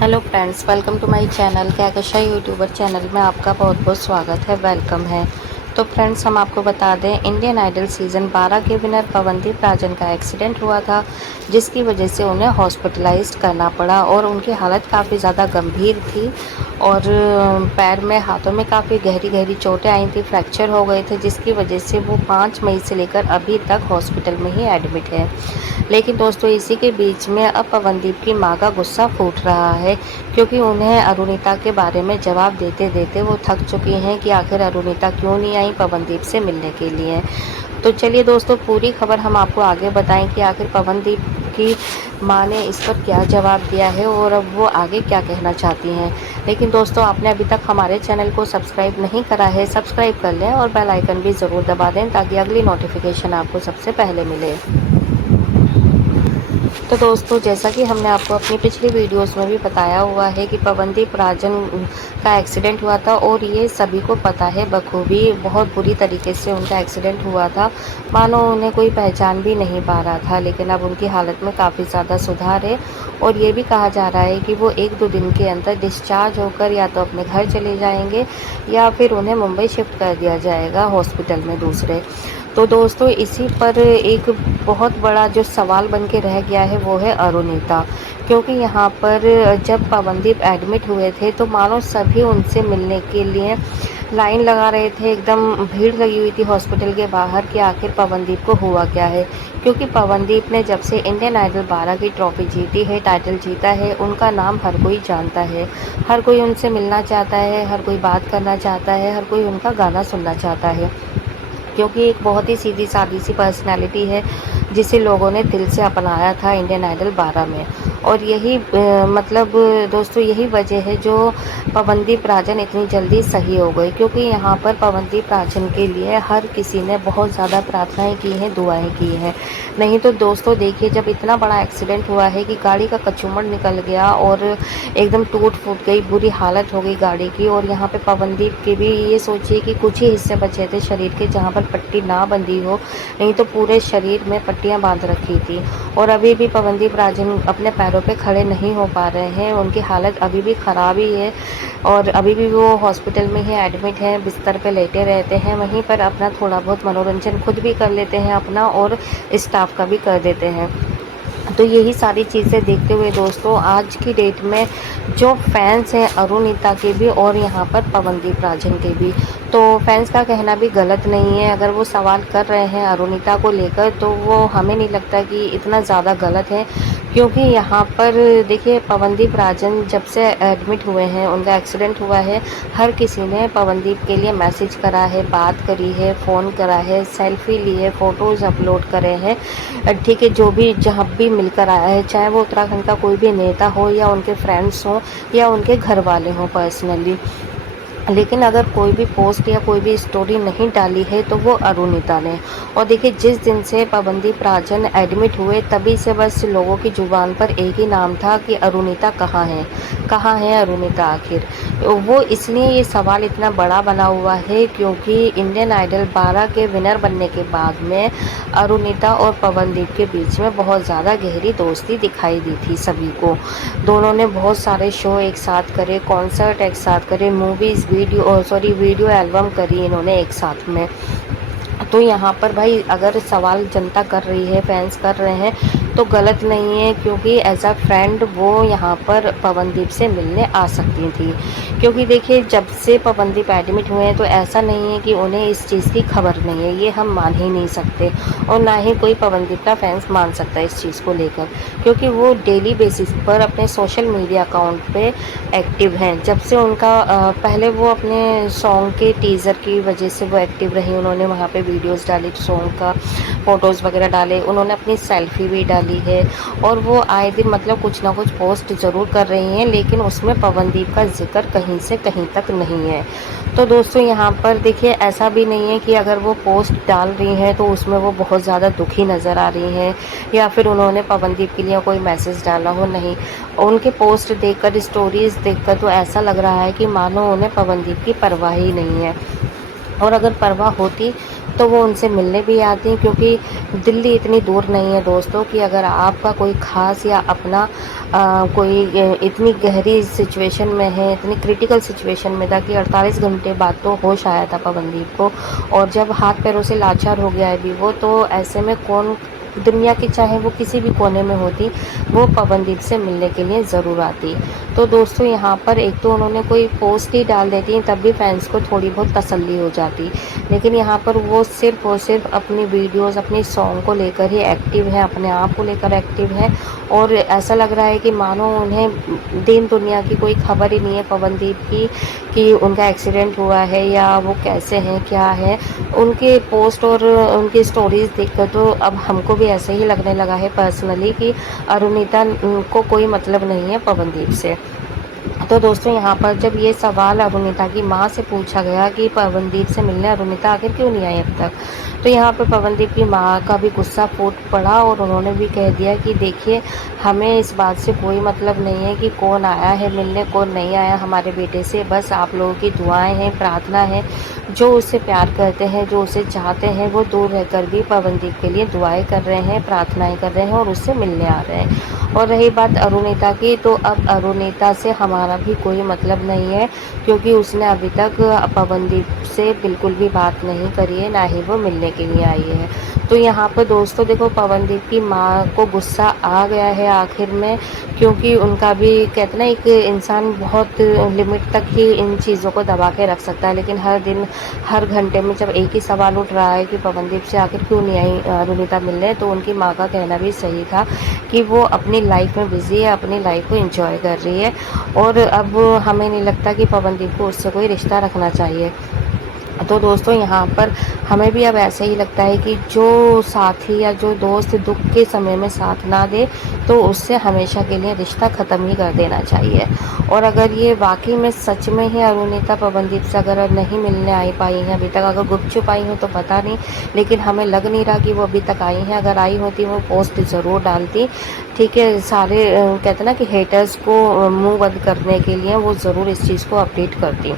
Hello friends, welcome to my channel Kahkasha youtuber channel में आपका बहुत बहुत स्वागत है, वेलकम है। तो फ्रेंड्स, हम आपको बता दें, इंडियन आइडल सीज़न 12 के विनर पवनदीप राजन का एक्सीडेंट हुआ था, जिसकी वजह से उन्हें हॉस्पिटलाइज्ड करना पड़ा और उनकी हालत काफ़ी ज़्यादा गंभीर थी और पैर में हाथों में काफ़ी गहरी गहरी चोटें आई थी, फ्रैक्चर हो गए थे, जिसकी वजह से वो 5 मई से लेकर अभी तक हॉस्पिटल में ही एडमिट है। लेकिन दोस्तों, इसी के बीच में अब पवनदीप की मां का गुस्सा फूट रहा है, क्योंकि उन्हें अरुणिता के बारे में जवाब देते देते वो थक चुकी हैं कि आखिर अरुणिता क्यों नहीं आई पवनदीप से मिलने के लिए। तो चलिए दोस्तों, पूरी खबर हम आपको आगे बताएं कि आखिर पवनदीप की मां ने इस पर क्या जवाब दिया है और अब वो आगे क्या कहना चाहती हैं। लेकिन दोस्तों, आपने अभी तक हमारे चैनल को सब्सक्राइब नहीं करा है, सब्सक्राइब कर लें और बेल आइकन भी ज़रूर दबा दें ताकि अगली नोटिफिकेशन आपको सबसे पहले मिले। तो दोस्तों, जैसा कि हमने आपको अपनी पिछली वीडियोस में भी बताया हुआ है कि पवनदीप राजन का एक्सीडेंट हुआ था और ये सभी को पता है बखूबी, बहुत बुरी तरीके से उनका एक्सीडेंट हुआ था, मानो उन्हें कोई पहचान भी नहीं पा रहा था। लेकिन अब उनकी हालत में काफ़ी ज़्यादा सुधार है और ये भी कहा जा रहा है कि वो 1-2 दिन के अंदर डिस्चार्ज होकर या तो अपने घर चले जाएंगे या फिर उन्हें मुंबई शिफ्ट कर दिया जाएगा हॉस्पिटल में दूसरे। तो दोस्तों, इसी पर एक बहुत बड़ा जो सवाल बन के रह गया है वो है अरुणिता, क्योंकि यहाँ पर जब पवनदीप एडमिट हुए थे तो मानो सभी उनसे मिलने के लिए लाइन लगा रहे थे, एकदम भीड़ लगी हुई थी हॉस्पिटल के बाहर कि आखिर पवनदीप को हुआ क्या है। क्योंकि पवनदीप ने जब से इंडियन आइडल 12 की ट्रॉफी जीती है, टाइटल जीता है, उनका नाम हर कोई जानता है, हर कोई उनसे मिलना चाहता है, हर कोई बात करना चाहता है, हर कोई उनका गाना सुनना चाहता है, क्योंकि एक बहुत ही सीधी सादी सी पर्सनैलिटी है जिसे लोगों ने दिल से अपनाया था इंडियन आइडल 12 में। और यही मतलब दोस्तों, यही वजह है जो पवनदीप राजन इतनी जल्दी सही हो गए, क्योंकि यहाँ पर पवनदीप राजन के लिए हर किसी ने बहुत ज़्यादा प्रार्थनाएं की हैं, दुआएं की हैं। नहीं तो दोस्तों देखिए, जब इतना बड़ा एक्सीडेंट हुआ है कि गाड़ी का कचूमड़ निकल गया और एकदम टूट फूट गई, बुरी हालत हो गई गाड़ी की, और यहाँ पे पवनदीप के भी ये सोचिए कि कुछ ही हिस्से बचे थे शरीर के जहाँ पर पट्टी ना बंधी हो, नहीं तो पूरे शरीर में पट्टियाँ बांध रखी थी। और अभी भी पवनदीप राजन अपने पैरों पे खड़े नहीं हो पा रहे हैं, उनकी हालत अभी भी ख़राब ही है और अभी भी वो हॉस्पिटल में ही एडमिट हैं, बिस्तर पे लेटे रहते हैं, वहीं पर अपना थोड़ा बहुत मनोरंजन खुद भी कर लेते हैं अपना और स्टाफ का भी कर देते हैं। तो यही सारी चीज़ें देखते हुए दोस्तों, आज की डेट में जो फैंस हैं अरुणिता के भी और यहाँ पर पवनदीप राजन के भी, तो फैंस का कहना भी गलत नहीं है। अगर वो सवाल कर रहे हैं अरुणिता को लेकर तो वो हमें नहीं लगता कि इतना ज़्यादा गलत है, क्योंकि यहाँ पर देखिए, पवनदीप राजन जब से एडमिट हुए हैं, उनका एक्सीडेंट हुआ है, हर किसी ने पवनदीप के लिए मैसेज करा है, बात करी है, फ़ोन करा है, सेल्फी ली है, फ़ोटोज़ अपलोड करे हैं, ठीक है, जो भी जहाँ भी मिलकर आया है, चाहे वो उत्तराखंड का कोई भी नेता हो या उनके फ्रेंड्स हों या उनके घर वाले हों पर्सनली। लेकिन अगर कोई भी पोस्ट या कोई भी स्टोरी नहीं डाली है तो वो अरुणिता ने। और देखिए, जिस दिन से पवनदीप राजन एडमिट हुए तभी से बस लोगों की ज़ुबान पर एक ही नाम था कि अरुणिता कहाँ है अरुणिता आखिर। वो इसलिए ये सवाल इतना बड़ा बना हुआ है क्योंकि इंडियन आइडल 12 के विनर बनने के बाद में अरुणिता और पवनदीप के बीच में बहुत ज़्यादा गहरी दोस्ती दिखाई दी थी सभी को। दोनों ने बहुत सारे शो एक साथ करे, कॉन्सर्ट एक साथ करे, मूवीज़ वीडियो एल्बम करी इन्होंने एक साथ में। तो यहाँ पर भाई, अगर सवाल जनता कर रही है, फैंस कर रहे हैं, तो गलत नहीं है, क्योंकि एज अ फ्रेंड वो यहाँ पर पवनदीप से मिलने आ सकती थी। क्योंकि देखिए, जब से पवनदीप एडमिट हुए हैं तो ऐसा नहीं है कि उन्हें इस चीज़ की खबर नहीं है, ये हम मान ही नहीं सकते और ना ही कोई पवनदीप का फैंस मान सकता है इस चीज़ को लेकर, क्योंकि वो डेली बेसिस पर अपने सोशल मीडिया अकाउंट पे एक्टिव हैं। जब से उनका पहले वो अपने सॉन्ग के टीज़र की वजह से वो एक्टिव रही, उन्होंने वहाँ पे वीडियोस डाली, सॉन्ग का फ़ोटोज़ वगैरह डाले, उन्होंने अपनी सेल्फी भी डाली है और वो आए दिन मतलब कुछ ना कुछ पोस्ट ज़रूर कर रही हैं, लेकिन उसमें पवनदीप का जिक्र कहीं से कहीं तक नहीं है। तो दोस्तों, यहाँ पर देखिए, ऐसा भी नहीं है कि अगर वो पोस्ट डाल रही हैं तो उसमें वो बहुत ज़्यादा दुखी नज़र आ रही हैं या फिर उन्होंने पवनदीप के लिए कोई मैसेज डाला हो, नहीं। उनके पोस्ट देखकर, स्टोरीज़ देखकर तो ऐसा लग रहा है कि मानो उन्हें पवनदीप की परवाह ही नहीं है। और अगर परवाह होती तो वो उनसे मिलने भी आती हैं, क्योंकि दिल्ली इतनी दूर नहीं है दोस्तों कि अगर आपका कोई ख़ास या अपना कोई इतनी गहरी सिचुएशन में है, इतनी क्रिटिकल सिचुएशन में था कि 48 घंटे बाद तो होश आया था पवनदीप को, और जब हाथ पैरों से लाचार हो गया है अभी वो, तो ऐसे में कौन दुनिया की चाहे वो किसी भी कोने में होती, वो पवनदीप से मिलने के लिए ज़रूर आती। तो दोस्तों यहाँ पर एक तो उन्होंने कोई पोस्ट ही डाल देती तब भी फैंस को थोड़ी बहुत तसल्ली हो जाती, लेकिन यहाँ पर वो सिर्फ़ और सिर्फ अपनी वीडियोज़, अपनी सॉन्ग को लेकर ही एक्टिव हैं, अपने आप को लेकर एक्टिव हैं, और ऐसा लग रहा है कि मानो उन्हें दीन दुनिया की कोई खबर ही नहीं है पवनदीप की, कि उनका एक्सीडेंट हुआ है या वो कैसे हैं, क्या है। उनके पोस्ट और उनकी स्टोरीज़ देखकर तो अब हमको भी ऐसे ही लगने लगा है पर्सनली कि अरुणिता को कोई मतलब नहीं है पवनदीप से। तो दोस्तों यहाँ पर जब ये सवाल अरुणिता की माँ से पूछा गया कि पवनदीप से मिलने अरुणिता आखिर क्यों नहीं आई अब तक, तो यहाँ पर पवनदीप की माँ का भी गुस्सा फूट पड़ा, और उन्होंने भी कह दिया कि देखिए, हमें इस बात से कोई मतलब नहीं है कि कौन आया है मिलने, कौन नहीं आया हमारे बेटे से, बस आप लोगों की दुआएं हैं, प्रार्थना है। जो उससे प्यार करते हैं, जो उसे चाहते हैं, वो दूर रहकर भी पवनदीप के लिए दुआएं कर रहे हैं, प्रार्थनाएं कर रहे हैं, और उससे मिलने आ रहे हैं। और रही बात अरुणिता की, तो अब अरुणिता से हमारा भी कोई मतलब नहीं है, क्योंकि उसने अभी तक पवनदीप से बिल्कुल भी बात नहीं करी है, ना ही वो मिलने के लिए आई है। तो यहाँ पर दोस्तों देखो, पवनदीप की माँ को गुस्सा आ गया है आखिर में, क्योंकि उनका भी कहते ना, एक इंसान बहुत लिमिट तक ही इन चीज़ों को दबा के रख सकता है, लेकिन हर दिन हर घंटे में जब एक ही सवाल उठ रहा है कि पवनदीप से आखिर क्यों नहीं आई अरुणिता मिलने, तो उनकी माँ का कहना भी सही था कि वो अपनी लाइफ में बिज़ी है, अपनी लाइफ को एंजॉय कर रही है, और अब हमें नहीं लगता कि पवनदीप को उससे कोई रिश्ता रखना चाहिए। तो दोस्तों यहाँ पर हमें भी अब ऐसे ही लगता है कि जो साथी या जो दोस्त दुख के समय में साथ ना दे, तो उससे हमेशा के लिए रिश्ता ख़त्म ही कर देना चाहिए। और अगर ये वाकई में सच में ही अरुणिता पवनदीप से अगर नहीं मिलने आई पाई हैं अभी तक, अगर गुपचुप आई हो तो पता नहीं, लेकिन हमें लग नहीं रहा कि वो अभी तक आई हैं। अगर आई होती वो पोस्ट ज़रूर डालती, ठीक है, सारे कहते ना कि हेटर्स को मुंह बंद करने के लिए वो ज़रूर इस चीज़ को अपडेट करती।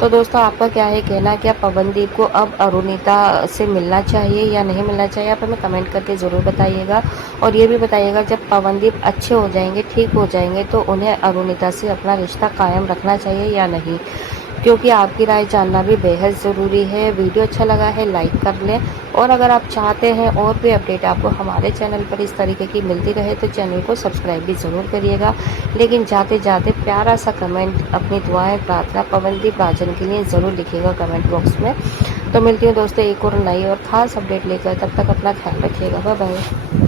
तो दोस्तों आपका क्या है कहना, क्या पवनदीप को अब अरुणिता से मिलना चाहिए या नहीं मिलना चाहिए? आप हमें कमेंट करके ज़रूर बताइएगा, और ये भी बताइएगा जब पवनदीप अच्छे हो जाएंगे, ठीक हो जाएंगे, तो उन्हें अरुणिता से अपना रिश्ता कायम रखना चाहिए या नहीं, क्योंकि आपकी राय जानना भी बेहद ज़रूरी है। वीडियो अच्छा लगा है लाइक कर लें, और अगर आप चाहते हैं और भी अपडेट आपको हमारे चैनल पर इस तरीके की मिलती रहे, तो चैनल को सब्सक्राइब भी ज़रूर करिएगा। लेकिन जाते जाते प्यारा सा कमेंट, अपनी दुआएं, प्रार्थना पवनदीप राजन के लिए ज़रूर लिखिएगा कमेंट बॉक्स में। तो मिलती हूँ दोस्तों एक और नई और ख़ास अपडेट लेकर, तब तक अपना ख्याल रखिएगा। Bye bye.